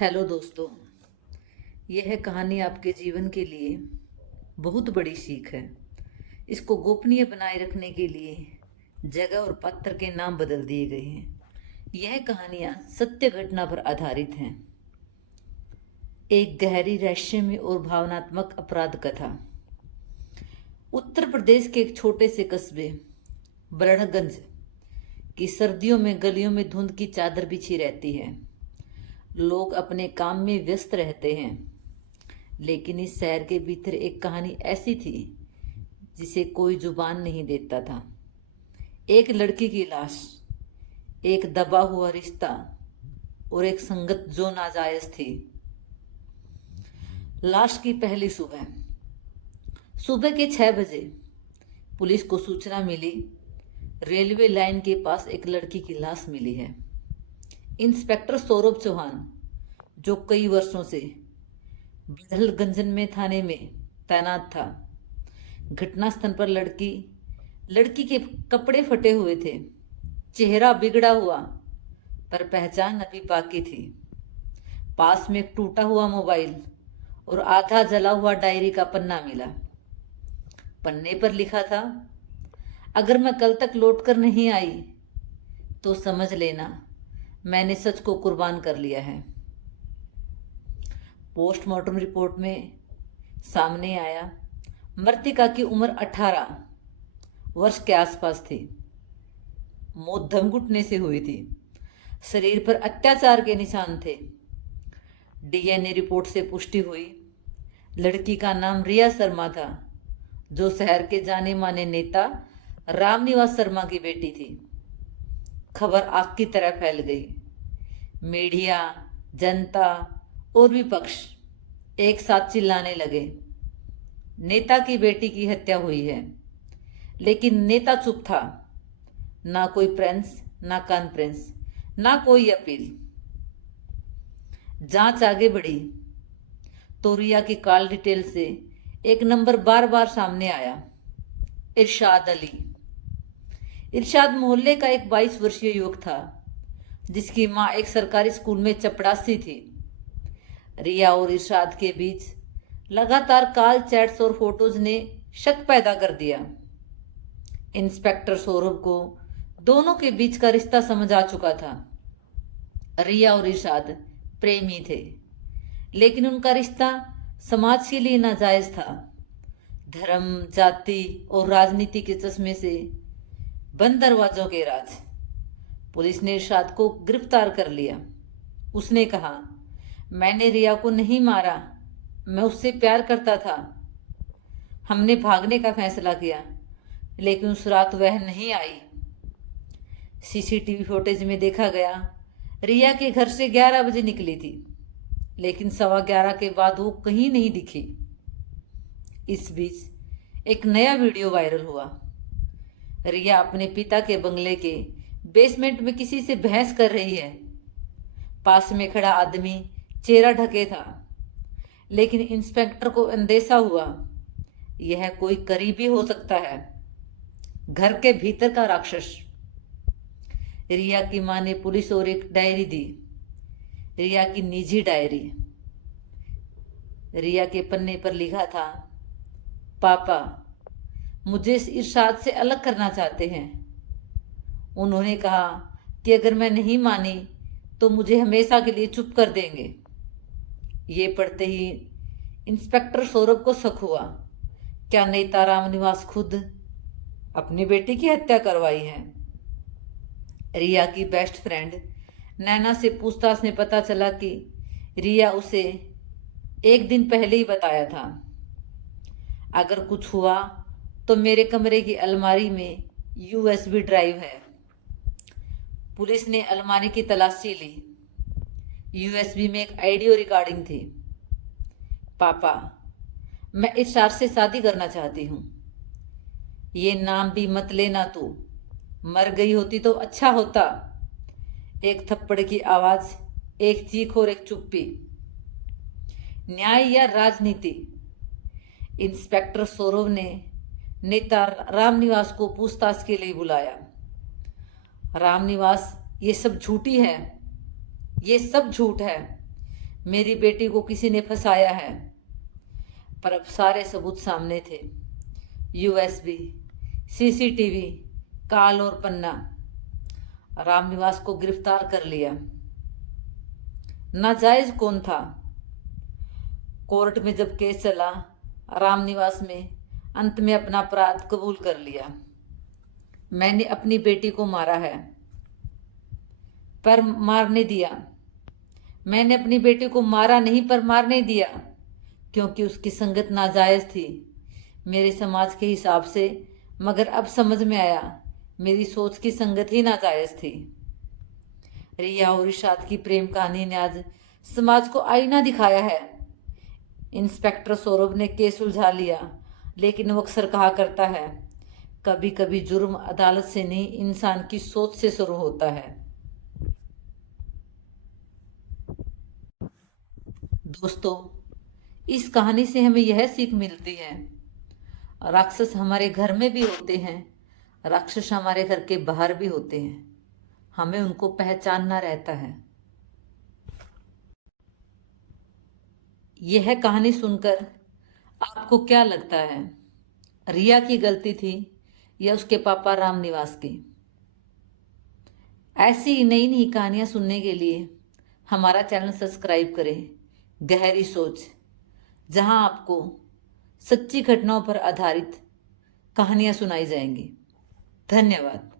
Hello दोस्तों। यह कहानी आपके जीवन के लिए बहुत बड़ी सीख है। इसको गोपनीय बनाए रखने के लिए जगह और पात्र के नाम बदल दिए गए हैं। यह कहानियाँ सत्य घटना पर आधारित हैं। एक गहरी रहस्यमय और भावनात्मक अपराध कथा। उत्तर प्रदेश के एक छोटे से कस्बे बरड़गंज की सर्दियों में गलियों में धुंध की चादर बिछी रहती है। लोग अपने काम में व्यस्त रहते हैं, लेकिन इस शहर के भीतर एक कहानी ऐसी थी जिसे कोई जुबान नहीं देता था। एक लड़की की लाश, एक दबा हुआ रिश्ता और एक संगत जो नाजायज थी। लाश की पहली सुबह सुबह के 6 बजे पुलिस को सूचना मिली, रेलवे लाइन के पास एक लड़की की लाश मिली है। इंस्पेक्टर सौरभ चौहान, जो कई वर्षों से बड़हलगंज में थाने में तैनात था, घटनास्थल पर लड़की के कपड़े फटे हुए थे, चेहरा बिगड़ा हुआ, पर पहचान अभी बाकी थी। पास में एक टूटा हुआ मोबाइल और आधा जला हुआ डायरी का पन्ना मिला। पन्ने पर लिखा था, अगर मैं कल तक लौट कर नहीं आई तो समझ लेना मैंने सच को कुर्बान कर लिया है। पोस्टमार्टम रिपोर्ट में सामने आया, मृतका की उम्र 18 वर्ष के आसपास थी। मौत दम घुटने से हुई थी। शरीर पर अत्याचार के निशान थे। डीएनए रिपोर्ट से पुष्टि हुई, लड़की का नाम रिया शर्मा था, जो शहर के जाने माने नेता रामनिवास शर्मा की बेटी थी। खबर आग की तरह फैल गई। मीडिया, जनता और विपक्ष एक साथ चिल्लाने लगे, नेता की बेटी की हत्या हुई है। लेकिन नेता चुप था। ना कोई प्रेस, ना कॉन्फ्रेंस, ना कोई अपील। जांच आगे बढ़ी तो रिया की कॉल डिटेल से एक नंबर बार बार सामने आया, इरशाद अली। इरशाद मोहल्ले का एक 22 वर्षीय युवक था, जिसकी मां एक सरकारी स्कूल में चपड़ासी थी। रिया और इरशाद के बीच लगातार कॉल, चैट्स और फोटोज ने शक पैदा कर दिया। इंस्पेक्टर सौरभ को दोनों के बीच का रिश्ता समझ आ चुका था। रिया और इरशाद प्रेमी थे, लेकिन उनका रिश्ता समाज के लिए नाजायज था। धर्म, जाति और राजनीति के चश्मे से बंद दरवाजों के राज। पुलिस ने इरशाद को गिरफ्तार कर लिया। उसने कहा, मैंने रिया को नहीं मारा, मैं उससे प्यार करता था। हमने भागने का फैसला किया, लेकिन उस रात वह नहीं आई। सीसीटीवी फुटेज में देखा गया, रिया के घर से 11 बजे निकली थी, लेकिन 11:15 के बाद वो कहीं नहीं दिखी। इस बीच एक नया वीडियो वायरल हुआ। रिया अपने पिता के बंगले के बेसमेंट में किसी से बहस कर रही है। पास में खड़ा आदमी चेहरा ढके था, लेकिन इंस्पेक्टर को अंदेशा हुआ, यह कोई करीबी हो सकता है, घर के भीतर का राक्षस। रिया की मां ने पुलिस और एक डायरी दी, रिया की निजी डायरी। रिया के पन्ने पर लिखा था, पापा मुझे इस इरशाद से अलग करना चाहते हैं। उन्होंने कहा कि अगर मैं नहीं मानी तो मुझे हमेशा के लिए चुप कर देंगे। ये पढ़ते ही इंस्पेक्टर सौरभ को शक हुआ, क्या नेता रामनिवास खुद अपनी बेटी की हत्या करवाई है। रिया की बेस्ट फ्रेंड नैना से पूछताछ में पता चला कि रिया उसे एक दिन पहले ही बताया था, अगर कुछ हुआ तो मेरे कमरे की अलमारी में यूएसबी ड्राइव है। पुलिस ने अलमारी की तलाशी ली। यूएसबी में एक ऑडियो रिकॉर्डिंग थी, पापा मैं इरशाद से शादी करना चाहती हूँ। ये नाम भी मत लेना तू, मर गई होती तो अच्छा होता। एक थप्पड़ की आवाज, एक चीख और एक चुप्पी। न्याय या राजनीति? इंस्पेक्टर सौरभ ने नेता रामनिवास को पूछताछ के लिए बुलाया। रामनिवास, ये सब झूठी है, ये सब झूठ है। मेरी बेटी को किसी ने फंसाया है। पर अब सारे सबूत सामने थे। यूएसबी, सीसीटीवी, काल और पन्ना। रामनिवास को गिरफ्तार कर लिया। नाजायज कौन था? कोर्ट में जब केस चला, रामनिवास में अंत में अपना अपराध कबूल कर लिया। मैंने अपनी बेटी को मारा है, पर मारने दिया। मैंने अपनी बेटी को मारा नहीं, पर मारने दिया, क्योंकि उसकी संगत नाजायज थी मेरे समाज के हिसाब से। मगर अब समझ में आया, मेरी सोच की संगत ही नाजायज थी। रिया और इरशाद की प्रेम कहानी ने आज समाज को आईना दिखाया है। इंस्पेक्टर सौरभ ने केस उलझा लिया, लेकिन वो अक्सर कहा करता है, कभी कभी जुर्म अदालत से नहीं, इंसान की सोच से शुरू होता है। दोस्तों, इस कहानी से हमें यह सीख मिलती है, राक्षस हमारे घर में भी होते हैं, राक्षस हमारे घर के बाहर भी होते हैं। हमें उनको पहचानना रहता है। यह कहानी सुनकर आपको क्या लगता है? रिया की गलती थी या उसके पापा रामनिवास की? ऐसी नई नई कहानियां सुनने के लिए हमारा चैनल सब्सक्राइब करें, गहरी सोच, जहां आपको सच्ची घटनाओं पर आधारित कहानियां सुनाई जाएंगी। धन्यवाद।